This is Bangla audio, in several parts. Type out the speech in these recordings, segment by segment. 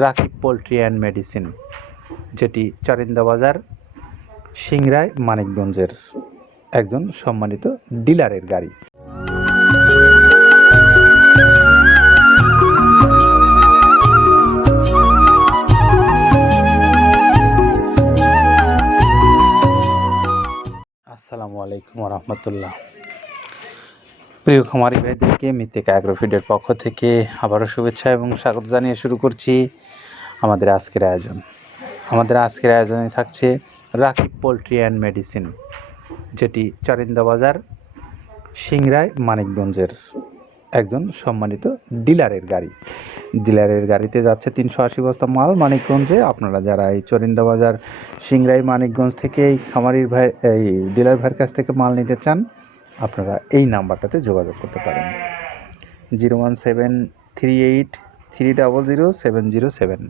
রাকিব পোলট্রি অ্যান্ড মেডিসিন, যেটি চরিন্দা বাজার, সিংরায়, মানিকগঞ্জের একজন সম্মানিত ডিলারের গাড়ি। আসসালামু আলাইকুম রহমতুল্লাহ। প্রিয় খামারি ভাইদেরকে মিত্তিক অ্যাগ্রোফিডের পক্ষ থেকে আবারও শুভেচ্ছা এবং স্বাগত জানিয়ে শুরু করছি আমাদের আজকের আয়োজন। আমাদের আজকের আয়োজনে থাকছে রাকিব পোলট্রি অ্যান্ড মেডিসিন, যেটি চারিন্দা বাজার, সিংরায়, মানিকগঞ্জের একজন সম্মানিত ডিলারের গাড়ি। ডিলারের গাড়িতে যাচ্ছে তিনশো আশি বস্তা মাল মানিকগঞ্জে। আপনারা যারা এই চরিন্দা বাজার সিংরাই মানিকগঞ্জ থেকে এই খামারির ভাই, এই ডিলার ভাইয়ের কাছ থেকে মাল নিতে চান আপনারা এই নাম্বারটাতে যোগাযোগ করতে পারেন। Zero one seven three eight three double zero seven zero seven.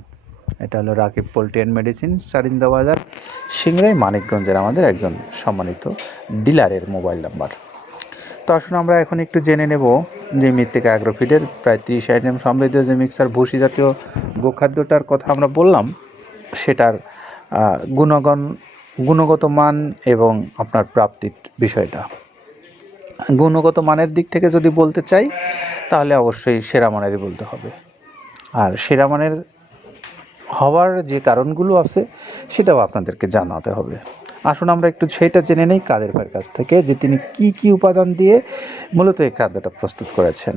এটা হলো Rakib poultry and medicine Charinda Bazar Singrai মানিকগঞ্জের আমাদের একজন সম্মানিত ডিলারের মোবাইল নাম্বার। তো আসুন আমরা এখন একটু জেনে নেব যে মৃত্তিকা অ্যাগ্রোফিডের প্রায় তিরিশ আইটেম সমৃদ্ধ যে মিক্সার, ভুসি জাতীয় গোখাদ্যটার কথা আমরা বললাম, সেটার গুণগণ, গুণগত মান এবং আপনার প্রাপ্তির বিষয়টা। গুণগত মানের দিক থেকে যদি বলতে চাই, তাহলে অবশ্যই সেরা মানেরই বলতে হবে। আর সেরা মানের হওয়ার যে কারণগুলো আছে, সেটাও আপনাদেরকে জানাতে হবে। আসুন আমরা একটু সেটা জেনে নেই কাদের ভাইয়ের কাছ থেকে যে তিনি কি কি উপাদান দিয়ে মূলত এই খাদ্যটা প্রস্তুত করেছেন।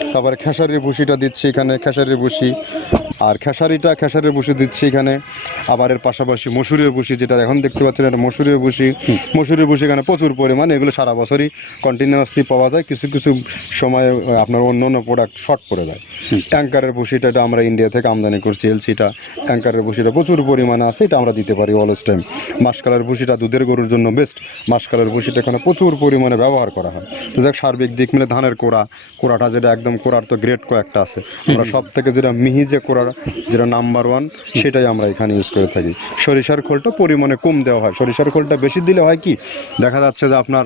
তারপরে খেসারির ভুসিটা দিচ্ছি এখানে, খেসারির ভুসি আর খেসারিটা, খেসারির ভুসি দিচ্ছি এখানে। আবার এর পাশাপাশি মসুরের ভুসি যেটা এখন দেখতে পাচ্ছেন এটা মসুরের ভুসি মসুরের ভুসি এখানে প্রচুর পরিমাণে, এগুলো সারা বছরই কন্টিনিউয়াসলি পাওয়া যায়। কিছু কিছু সময়ে আপনার অন্য অন্য প্রোডাক্ট শর্ট পড়ে যায় ট্যাঙ্কারের ভুসিটা এটা আমরা ইন্ডিয়া থেকে আমদানি করছি, এলসিটা। ট্যাঙ্কারের ভুসিটা প্রচুর পরিমাণে আছে, এটা আমরা দিতে পারি অলস টাইম মাসকালের ভুসিটা দুধের গরুর জন্য বেস্ট মাসকালের ভুসিটা এখানে প্রচুর পরিমাণে ব্যবহার করা হয়। তো দেখ সার্বিক দিক মিলে ধানের কোড়া। কোড়াটা যেটা একদম কোড়ার তো গ্রেড কয়েকটা আছে। আমরা সব থেকে যেটা মিহি যে কোরার যেটা নাম্বার ওয়ান সেটাই আমরা এখানে ইউজ করে থাকি। সরিষার খোলটা পরিমাণে কম দেওয়া হয়। সরিষার খোলটা বেশি দিলে হয় কি? দেখা যাচ্ছে যে আপনার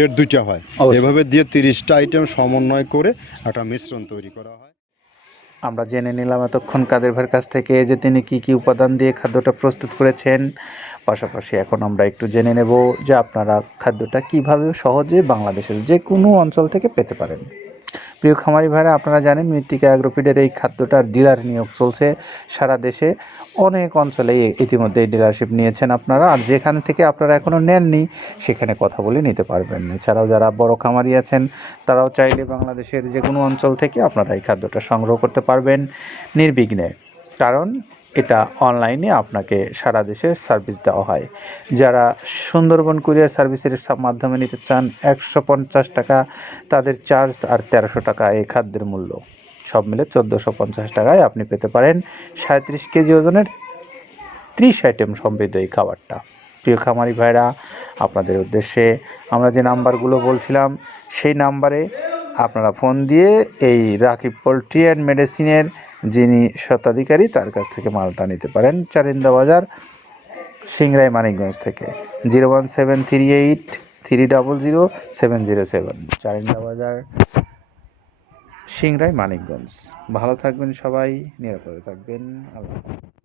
দুইটা হয়। এভাবে দিয়ে তিরিশটা আইটেম সমন্বয় করে একটা মিশ্রণ তৈরি করা হয়। আমরা জেনে নিলাম এতক্ষণ কাদের ভাইয়ের কাছ থেকে যে তিনি কি কি উপাদান দিয়ে খাদ্যটা প্রস্তুত করেছেন। পাশাপাশি এখন আমরা একটু জেনে নেব যে আপনারা খাদ্যটা কীভাবে সহজে বাংলাদেশের যে কোনো অঞ্চল থেকে পেতে পারেন। প্রিয় খামারি ভাইরা, আপনারা জানেন মৃত্তিকা অ্যাগ্রোফিডের এই খাদ্যটার ডিলার নিয়োগ চলছে সারা দেশে। অনেক অঞ্চলে ইতিমধ্যে ডিলারশিপ নিয়েছেন আপনারা। আর যেখান থেকে আপনারা এখনও নেননি, সেখানে কথা বলে নিতে পারবেন এছাড়াও যারা বড় খামারি আছেন, তারাও চাইলে বাংলাদেশের যে কোনো অঞ্চল থেকে আপনারা এই খাদ্যটা সংগ্রহ করতে পারবেন নির্বিঘ্নে। কারণ এটা অনলাইনে আপনাকে সারা দেশে সার্ভিস দেওয়া হয়। যারা সুন্দরবন কুরিয়ার সার্ভিসের মাধ্যমে নিতে চান, একশো পঞ্চাশ টাকা তাদের চার্জ আর তেরোশো টাকা এই খাদ্যের মূল্য। সব মিলে চোদ্দোশো পঞ্চাশ টাকায় আপনি পেতে পারেন সাঁত্রিশ কেজি ওজনের ত্রিশ আইটেম সমৃদ্ধ এই খাবারটা। প্রিয় খামারি ভাইরা, আপনাদের উদ্দেশ্যে আমরা যে নাম্বারগুলো বলছিলাম, সেই নাম্বারে আপনারা ফোন দিয়ে এই রাকিব পোলট্রি অ্যান্ড মেডিসিনের যিনি স্বত্বাধিকারী, তার কাছ থেকে মালটা নিতে পারেন চারিন্দা বাজার, সিংরাই, মানিকগঞ্জ থেকে। Zero one seven three eight three double zero seven zero seven. Charinda Bazar, Singrai, Manikganj. ভালো থাকবেন সবাই, নিরাপদে থাকবেন। আল্লাহ।